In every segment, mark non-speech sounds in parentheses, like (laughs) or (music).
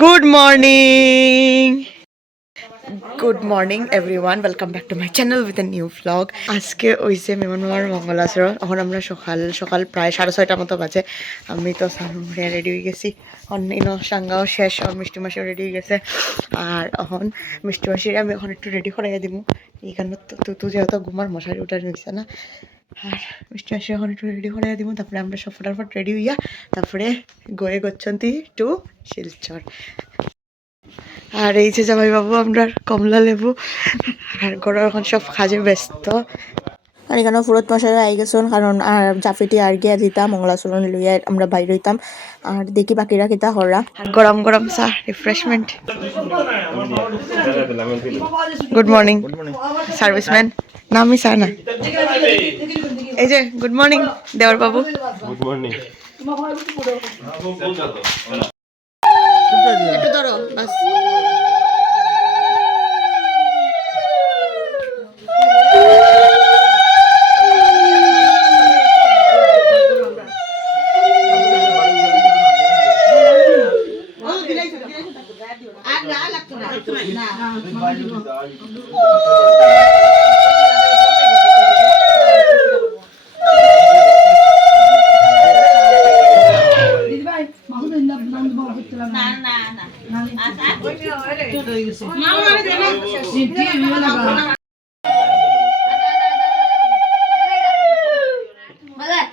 Good morning good morning everyone welcome back to my channel with a new blog আজকে ওইসে মেমনমার মঙ্গলাচর এখন আমরা সকাল সকাল প্রায় সাড়ে ছয়টার মতো বাজে। আমি তো সামনে রেডি হয়ে গেছি। অন্য সাঙ্গাও শেষ আর মিষ্টি মাসিও রেডি হয়ে গেছে। আর এখন মিষ্টি মাসির আমি এখন একটু রেডি করাই দিব এইখানে তো তুই যেহেতু ঘুমার মশারি উঠার হয়েছে না। আর মিষ্টি মাসি এখন একটু রেডি করাই দিব। তারপরে আমরা সব ফটাফট রেডি হইয়া তারপরে গয়ে গচ্ছন্তি টু শিলচর। আর এই যে জামাই বাবু আমরা কমলা লেবু আর গরম এখন সব কাজে ব্যস্ত। আর এখানে ফুরত মশাই আই গেছন কারণ আর জাফিটি আর গিয়া দিতাম চলন লইয়া আমরা বাইর হইতাম। আর দেখি বাকিরা কিতা হরা আর গরম গরম চা রিফ্রেশমেন্ট গুড মর্নিং সার্ভিসম্যান না আমি চা না। এই যে গুড মর্নিং দেওয়ার বাবু গুড মর্নিং একটু ধরো বাস।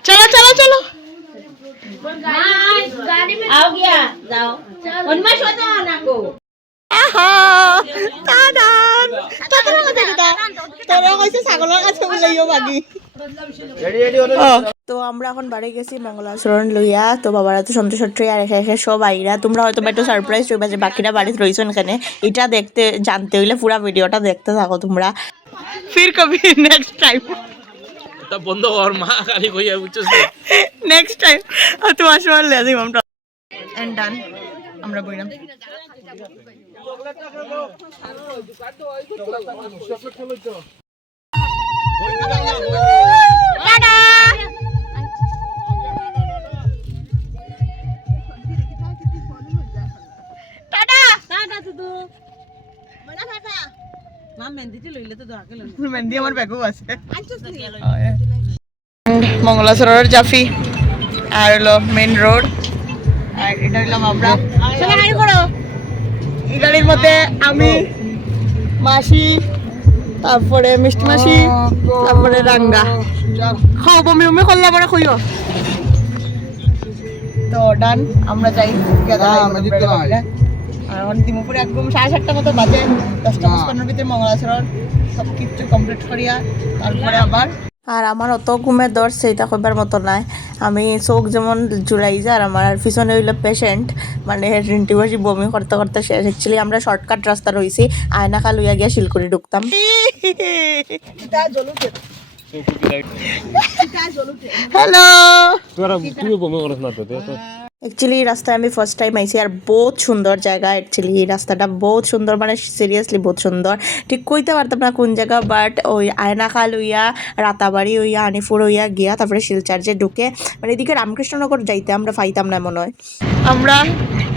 চলো চলো চলো आओ गया जाओ उनमें सोता ना को আহা দাদান দাদান আমাকে দিদা তোরা কইছে ছাগলের কাছে বলাইও বাগি তো আমরা এখন বাড়ি গেছি মঙ্গলাচরণ লইয়া। তো বাবারা তো সন্তোষ আর এখে এখে সব আইরা তোমরা হয়তো একটু সারপ্রাইজ হইবা যে বাকিরা বাড়িতে রয়েছো এখানে এটা দেখতে জানতে হইলে পুরা ভিডিওটা দেখতে থাকো তোমরা। ফির কবি নেক্সট টাইম বন্ধ হওয়ার মা খালি কইয়া নেক্সট টাইম তো আমরা এন্ড ডান আমরা বইলাম। জাফি, আর হলো রোড আর এটা হইলাম আমরা এই গাড়ির মধ্যে আমি, মাসি, তারপরে মিষ্টি মাসি, তারপরে রাঙ্গা। খাও, বমি বমি করলে পরে খুইও। তো ডান আমরা যাই। গেদা আর দিমপুরে একদম সাড়ে সাতটা মতো বাজে। দশটা পঁচপান্নর ভিতরে মঙ্গলাচরণ সব কিছু কমপ্লিট করিয়া তারপরে আবার আর আমার অত ঘুমের দর সেইটা কইবার মতো নাই। আমি চোখ যেমন জুড়াই যায় আর আমার পিছনে হইল পেশেন্ট মানে রিন্টি বসি বমি করতে করতে শেষ। অ্যাকচুয়ালি আমরা শর্টকাট রাস্তা রইছি আয়নাকা লইয়া গিয়া শিলকুড়ি ঢুকতাম। হ্যালো তোরা তুই বমি করছ না তো তো। অ্যাকচুয়ালি এই রাস্তায় আমি ফার্স্ট টাইম আইছি আর বহুত সুন্দর জায়গা অ্যাকচুয়ালি এই রাস্তাটা বহুত সুন্দর মানে সিরিয়াসলি বহুত সুন্দর। ঠিক কইতে পারতাম না কোন জায়গা বাট ওই আয়নাখাল হইয়া, রাতাবাড়ি হইয়া আনিপুর হইয়া গিয়া, তারপরে শিলচার্জে ঢুকে মানে এদিকে রামকৃষ্ণনগর যাইতে আমরা পাইতাম না মনে হয়। আমরা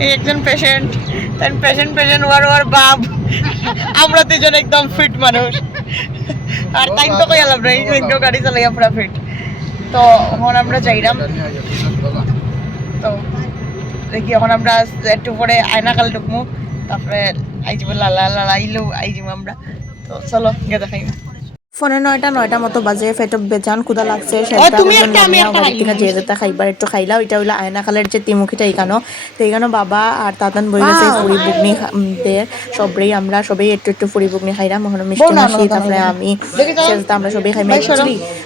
এই একজন পেশেন্ট দেন পেশেন্ট পেশেন্ট ওয়ার ওয়ার, বাপ। আমরা দুজন একদম ফিট মানুষ। আর টাইম তো কই আলাম নাই কিন্তু গাড়ি চালাইয়া পুরা ফিট তো এখন আমরা যাইরাম। তো দেখি এখন আমরা একটু পরে আয়নাকাল ঢুকমু তারপরে আইজিব লালা লালা আইলেও আমরা। তো চলো গিয়ে দেখাই ফোনে নয়টা নয়টা মতো বাজে ফেটো বেজান কুদা লাগছে যে যেটা খাইবার একটু খাইলা ওইটা হইল আয়নাখালের যে তিমুখিটা এইখানো তো বাবা আর তাতান বই গেছে বুগনি সবরেই আমরা সবাই একটু একটু ফুড়ি বুগনি খাইলাম মনে মিষ্টি মাসি তারপরে আমি আমরা সবাই খাই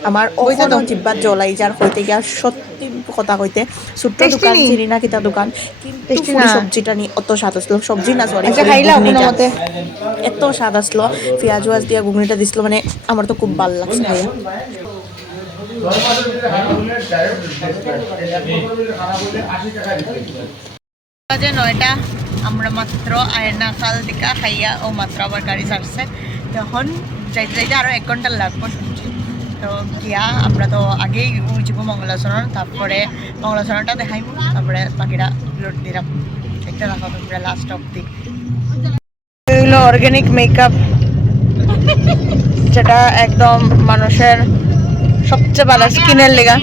আমার ওখানে জিব্বার জলাই যার হইতে গিয়া সত্যি কথা কইতে ছোট্ট দোকান? চিনি না কিতা দোকান কিন্তু সবজিটা নি অত স্বাদ আসলো। সবজি না সরি আচ্ছা, খাইলাও কোনো এত স্বাদ আসলো পেঁয়াজ ওয়াজ দিয়া ঘুগনিটা দিছিল মানে আমার তো খুব ভালো লাগছে ভাইয়া বাজে নয়টা আমরা মাত্র আয়না খাল দিকা খাইয়া ও মাত্র আবার গাড়ি ছাড়ছে। তখন যাইতে যাইতে আরও এক ঘণ্টা লাগবো শুনছি তো গিয়া আমরা তো আগেই উঠিব মঙ্গলাচরণ তারপরে মঙ্গলাচরণটা দেখাইব, তারপরে বাকিটা লোড দিলাম দেখতে থাকো তোমরা লাস্ট অব্দি এগুলো অর্গানিক মেকআপ যেটা একদম মানুষের সবচেয়ে ভালো, স্কিনের লেগা।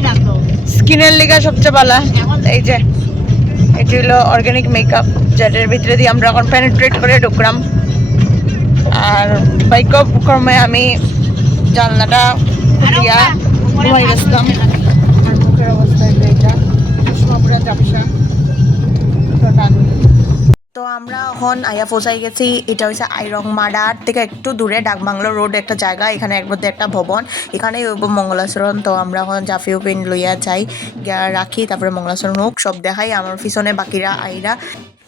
স্কিনের লেগা সবচেয়ে ভালো। এই যে, এটি হলো অর্গানিক মেকআপ যেটার ভিতরে দিয়ে আমরা এখন পেনিট্রেট করে ঢুকলাম। আর বাইক আমি জানলাটা খুলিয়া ঘুমাই গেছিলাম মুখের অবস্থা এটা চশমা পুরো তো আমরা এখন আয়া পৌঁছাই গেছি। এটা হচ্ছে আইরং মাডার থেকে একটু দূরে ডাকবাংলো রোড একটা জায়গা, এখানে এর মধ্যে একটা ভবন। এখানেই মঙ্গলাচরণ। তো আমরা এখন জাফিও পেন লইয়া যাই রাখি, তারপরে মঙ্গলাচরণ হোক, সব দেখাই। আমার পিছনে বাকিরা আইরা।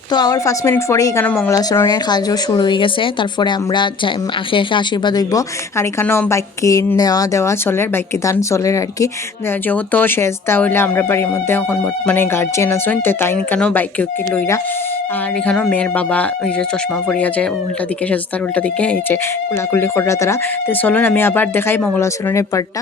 তো আবার ফার্স্ট মিনিট পরেই এখানে মঙ্গলাচরণের কাজও শুরু হয়ে গেছে। তারপরে আমরা আখে আখে আশীর্বাদ হইব। আর এখানেও বাইককে নেওয়া দেওয়া চলে, বাইককে দান চলে আর কি। যেহেতু শেষদা হইলে আমরা বাড়ির মধ্যে এখন বর্তমানে গার্জিয়ান আছেন তো তাই এখানেও বাইকে উকি লইরা, আর এখানেও মেয়ের বাবা ওই যে চশমা পরিয়া যে উল্টা দিকে সেজতার উল্টা দিকে, এই যে কুলাকুলি করা তারা। তো চলুন আমি আবার দেখাই মঙ্গলাচরণের পার্টটা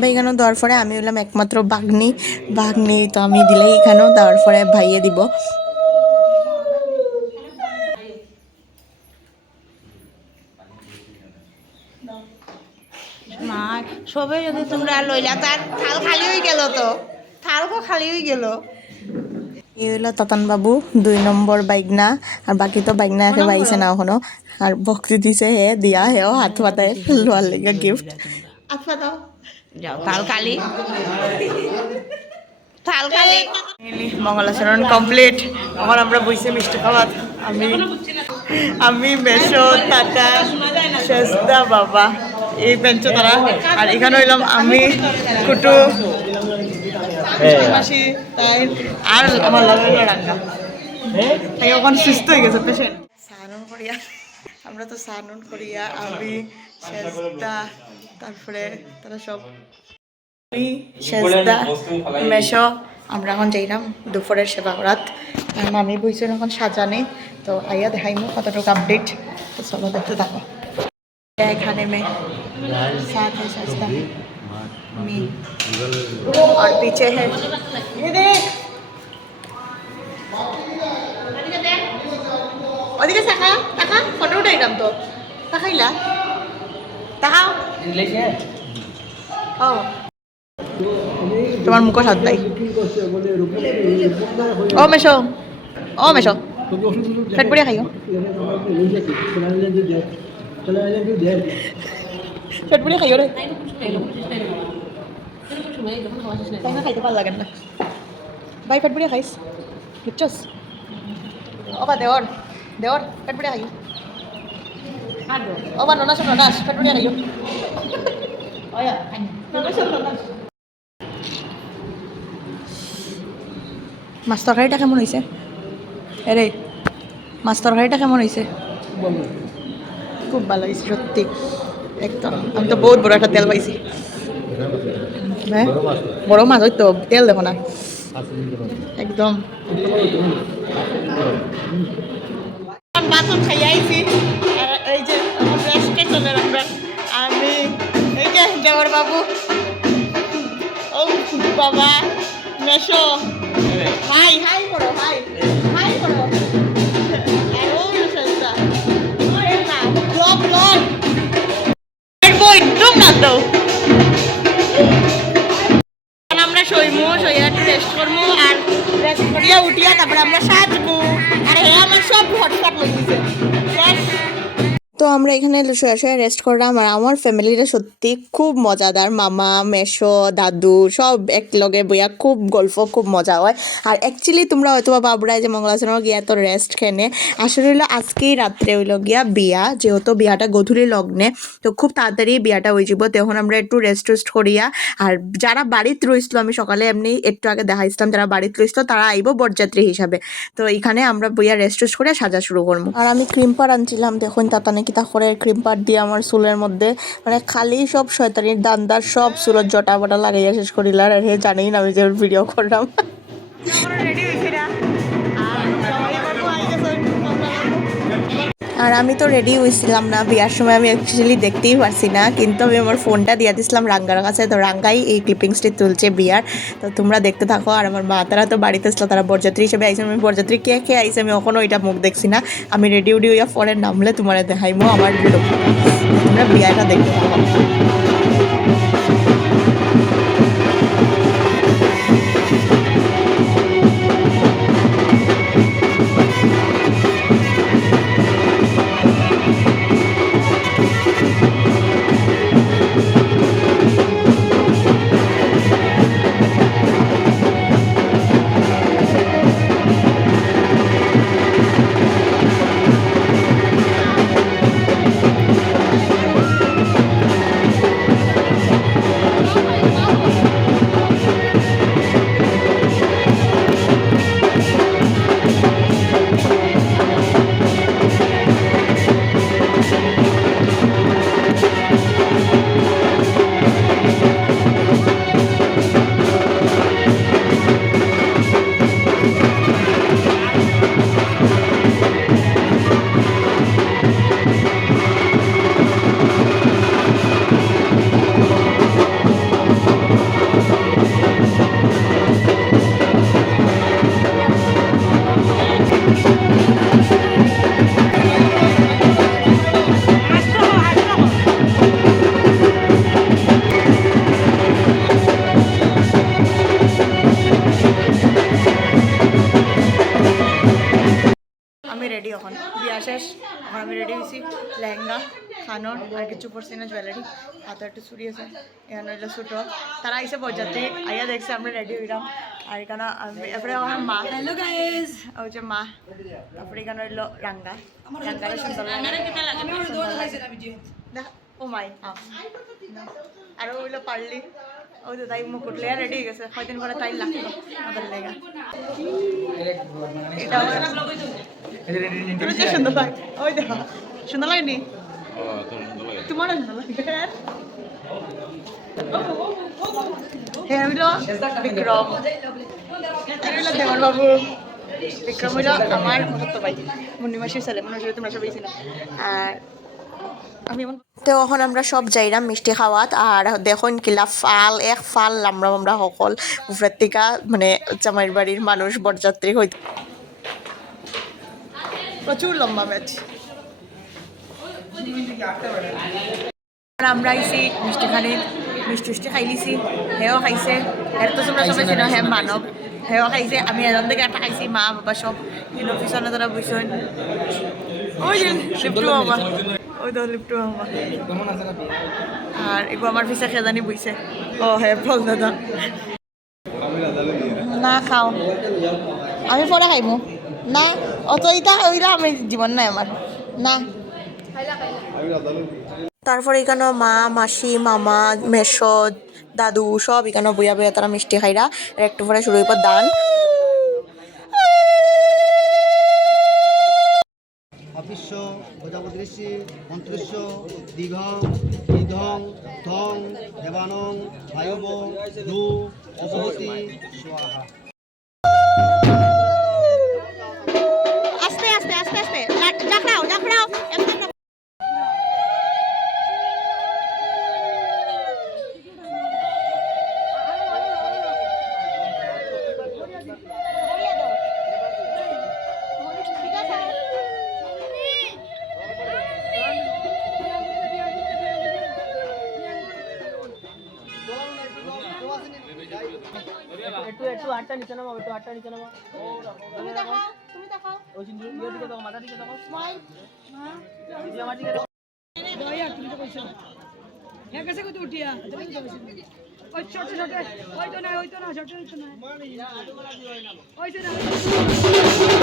সবাই এখানেও দেওয়ার পরে আমি হলাম একমাত্র বাগনি বাগনি তো আমি দিলেই এখানেও দেওয়ার পরে ভাইয়ে দিব। মা সবে যদি তোমরা লইলা তার থাল খালি হয়ে গেল তো। খালি হয়ে গেল। এই তাতান বাবু দুই নম্বর বাইকনা। আর বাকি তো বাইকনা একে পাইছে না এখনও। আর ভক্তি দিছে হে দিয়া হেও হাত পাতায় লোয়ার লেগে গিফট আচ্ছা দাও যাও থাল খালি (laughs) মঙ্গলাচরণ কমপ্লিট এখন আমরা বইছি মিষ্টি খাওয়াত আমি আমি মেশো টাটা শেষদা বাবা। এই বেঞ্চ তারা। আর এখানে হইলাম আমি কুটু মাসি তাই। আর আমার লগে রাঙ্গা তাই ওখানে সুস্থ হয়ে গেছে পেশেন্ট। সানুন করিয়া। আমরা তো সানুন করিয়া আমি শেষদা তারপরে তারা সব আমি শেষদা মেশো আমরা এখন যাইলাম দুপুরের সেবা করাত আর মামি বইছেন এখন সাজানে তো আইয়া দেখাইমু কতটুকু আপডেট তো চলো দেখতে থাকো এখানে মে साथ है सस्ता मी और पीछे है ये देख ওদিকে তাকা তাকা ফটো উঠাইলাম তো। তাকাইলা। তাকাও। ও। তোমার মুখও সাত নাই। ও মেশো। ও মেশো। পেট পুড়িয়া খাইও। পেট পুড়িয়া খাইও রে। তাই না খাইতে ভালো লাগে না। ভাই পেট পুড়িয়া খাইস। বুঝছস? ও বা দেওর পুড়িয়া খাইও। ও, বা ননাস ননাস পেট পুড়িয়া খাইও মাছ তরকারিটা কেমন হয়েছে এরে মাছ তরকারিটা কেমন হয়েছে খুব ভালো হয়েছে সত্যি। একদম। আমি তো বহুত বড় একটা তেল পাইছি। হ্যাঁ বড় মাছ হয়তো তেল দেখো না একদম। বাথরুম খাই আইছি আর এই যে চলে আমরা আমি এই যে দেওয়ার বাবু। ও বাবা, মেশো। হাই হাই করো, হাই। হাই করো। মেশোটা রেস্ট উঠিয়া তারপরে আমরা সাজবো। আর হ্যাঁ আমার সব লাগিয়েছে। শেষ তো আমরা এখানে শুয়ে শুয়ে রেস্ট করলাম আর আমার ফ্যামিলিটা সত্যি খুব মজাদার। মামা মেশো দাদু সব একলগে বইয়া খুব গল্প, খুব মজা হয়। আর অ্যাকচুয়ালি তোমরা হয়তো বা বাবরায় যে মঙ্গলাচরণ গিয়া তো রেস্ট খেনে আসলে হইল আজকেই রাত্রে হইল গিয়া বিয়া, যেহেতু বিয়াটা গধূলি লগ্নে, তো খুব তাড়াতাড়ি বিয়াটা হয়ে যাব তখন আমরা একটু রেস্ট টেস্ট করিয়া, আর যারা বাড়িতে রইছিল আমি সকালে এমনি একটু আগে দেখাইছিলাম, যারা বাড়িতে রইছিল তারা আইব বরযাত্রী হিসাবে। তো এখানে আমরা বইয়া রেস্ট টেস্ট করে সাজা শুরু করব। আর আমি ক্রিম পার আনছিলাম দেখুন তাতা নাকি তা করে ক্রিম পাট দিয়ে আমার চুলের মধ্যে। মানে খালি সব শয়তানির দান্দার সব চুলের জটা বটা লাগাইয়া শেষ করিলার আর হে জানেই না আমি যে ভিডিও করলাম। আর আমি তো রেডি হয়েছিলাম না, বিয়ার সময় আমি অ্যাকচুয়ালি দেখতেই পারছি না, কিন্তু আমি আমার ফোনটা দিয়ে দিয়েছিলাম রাঙ্গার কাছে। তো রাঙ্গাই এই ক্লিপিংসটি তুলছে বিয়ার। তো তোমরা দেখতে থাকো, আর আমার মা, তারা তো বাড়িতে ছিল, তারা বরযাত্রী হিসেবে আইসে আমি বরযাত্রী কে কে আইসে আমি এখনও ওইটা মুখ দেখছি না। আমি রেডি উডি হইয়া ফোনের নামলে তোমার দেখাইমো আমার তোমরা বিয়াটা দেখতে থাকো। খানন আর কিছু পরছি না জুয়েলারি হাতে একটু চুরি আছে এখানে হইল ছোটো তারা আইসে বজাতে আইয়া দেখছে আমরা রেডি হইলাম আর এখানে এরপরে আমার মা। হ্যালো গাইজ যে মা। তারপরে এখানে হইল রাঙ্গা রাঙ্গারে সুন্দর ও মাই। আর হইল পারলি ওই তো তাই মুখ উঠলে রেডি হয়ে গেছে। কয়দিন পরে তাই লাগল আমাদের লেগা। এটা সুন্দর লাগে ওই দেখো সুন্দর লাগেনি হ্যাঁ হইল বিক্রম। হইল বাবু। বিক্রম হইল আমার মতো ভাই। মুন্নি ছেলে মনে হচ্ছে তোমরা সবাই ছিল আর আমি এমন তো এখন আমরা সব যাইরাম মিষ্টি খাওয়াত আর দেখুন কিলা ফাল এক ফাল আমরা আমরা সকল উপরের মানে জামাইর বাড়ির মানুষ বরযাত্রী হইতে প্রচুর লম্বা ম্যাচ আমরা আইসি মিষ্টি খানি মিষ্টি মিষ্টি খাই লিছি হেও খাইছে। এর তো তোমরা সবাই চিনো হে মানব হেও খাইছে আমি এজন থেকে একটা খাইছি মা বাবা সব। কিন্তু পিছনে তারা বইছেন ওই লিপটু মামা ওই তো লিপটু মামা আর এগো আমার পিছে খেজানি বইছে। ও হে ফল দাদা। না খাও। আমি পরে খাইমু। না অত ইটা ওইরা আমি জীবন নাই আমার। না। তারপরে এখানে মা, মাসি, মামা মেশো দাদু, সব এখানে বইয়া বইয়া তারা মিষ্টি খাইরা একটু পরে শুরু হইব দান। নিধং ধং, দেবানং স্বাহা একটু আটটা নিচে নামাও একটু আটটা নিচে নামাও। তুমি দেখাও তুমি দেখাও। ওই সিন্ধু ইয়ে দিকে দেখো মাথা দিকে দেখো। স্মাইল আমার দিকে দেখো। আমি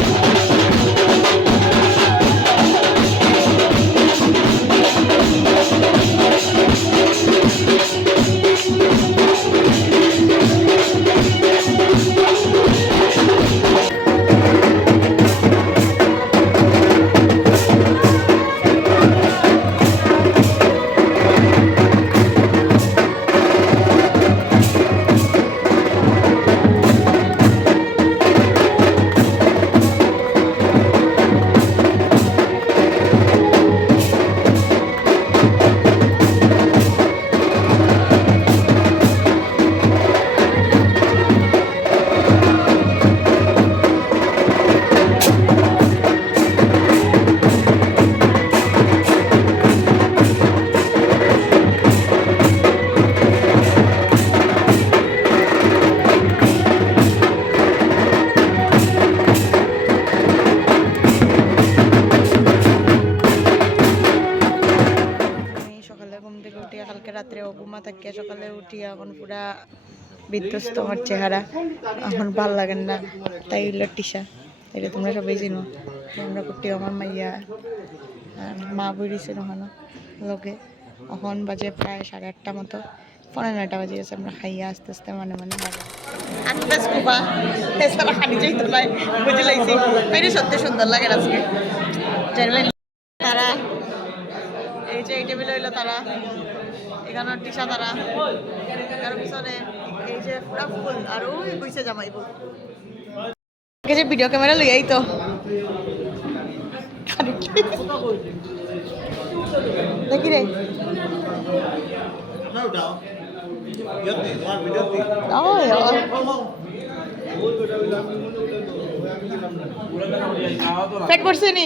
বিধ্বস্ত আমার চেহারা। এখন ভালো লাগেন না। তাই হইল টিসা তাইলে তোমরা সবাই চিনো। আমরা কুটি আমার মাইয়া। মা বইরিছে ওখানে লগে এখন বাজে প্রায় সাড়ে আটটা মতো। পনেরো নয়টা বাজে গেছে। আমরা খাইয়া আস্তে আস্তে মানে মানে বাইরে সত্যি সুন্দর লাগে আজকে। তারা। এই যে এই টেবিল হইল তারা। এখানে টিসা তারা। এর পিছনে এই যে পুরা ফুল আর ওই কইছে জামাই ফুল আগে যে ভিডিও ক্যামেরা লইয়াই তো। দেখি রে। পেট পড়ছে নি?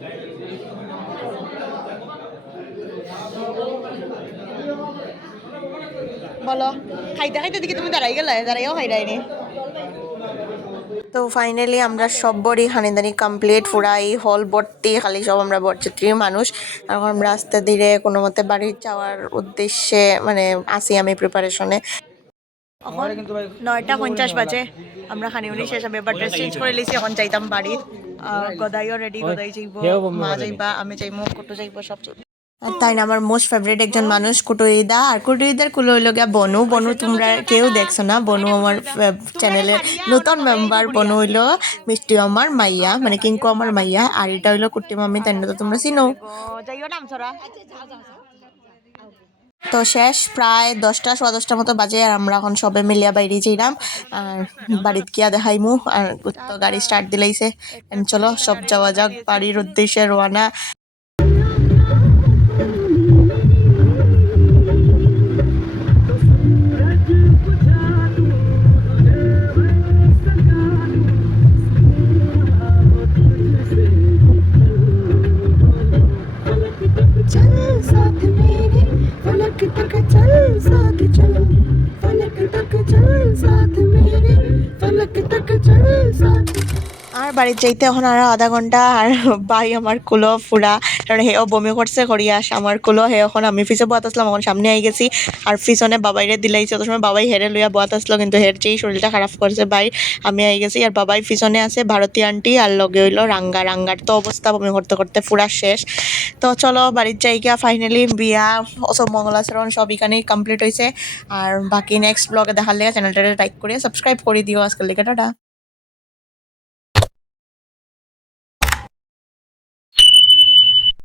বলো। খাইতে খাইতে দেখি তুমি দাঁড়াই গেলে দাঁড়াইও খাই যায়নি তো ফাইনালি আমরা সব বড়ি খানিদানি কমপ্লিট পুরা এই হল ভর্তি খালি সব আমরা বরযাত্রীর মানুষ। এখন আমরা আস্তে ধীরে কোনো মতে বাড়ি যাওয়ার উদ্দেশ্যে মানে আসি আমি প্রিপারেশনে নয়টা পঞ্চাশ বাজে। আমরা খানিউনি শেষ আমি এবার ড্রেস চেঞ্জ করে লিছি এখন যাইতাম বাড়ি। গদাইও রেডি গদাই যাইব মা যাইবা আমি যাইবো কুটু যাইব সব তাই না, আমার মোস্ট ফেভারিট একজন মানুষ কুটুইদা। আর কুটুইদার কুলো হইল গিয়া বনু। বনু তোমরা কেউ দেখছ না। বনু আমার চ্যানেলের নতুন মেম্বার বনু হইল মিষ্টি আমার মাইয়া মানে কিঙ্কু আমার মাইয়া। আর এটা হইল কুট্টি মাম্মি, তাই না, তো তোমরা চিনো। তো শেষ, প্রায় দশটা, সোয়া দশটার মতো বাজে, আর আমরা এখন সবে মিলিয়া বাইরে যাইলাম। আর বাড়িত গিয়া দেখাইমু। আর তো গাড়ি স্টার্ট দিলাইছে। চলো, সব যাওয়া যাক বাড়ির উদ্দেশ্যে রোয়ানা चल साथ मेरे फलक तक चल साथ चल। আর বাড়ির যাইতে এখন আরও আধা ঘণ্টা, আর ভাই আমার কুলো ফুরা। কারণ হেও বমি করছে করিয়াস আমার কুলো। হে, এখন আমি ফিসে বয়াত আসলাম, এখন সামনে আই গেছি। আর পিছনে বাবাইরে দিলাইছে অত সময় বাবাই হেরে লইয়া বয়াত আসলো, কিন্তু হের যেই শরীরটা খারাপ করছে, ভাই, আমি আই গেছি। আর বাবাই পিছনে আছে ভারতীয় আন্টি, আর লগে হইল রাঙ্গা। রাঙ্গার তো অবস্থা, বমি করতে করতে ফুরা শেষ। তো চলো, বাড়ির জায়গা ফাইনালি বিয়া সব মঙ্গলাচরণ সব এখানেই কমপ্লিট হয়েছে আর বাকি নেক্সট ব্লগে দেখার লেগে চ্যানেলটা লাইক করে সাবস্ক্রাইব করে দিও। আজকাল লেগে, টাটা।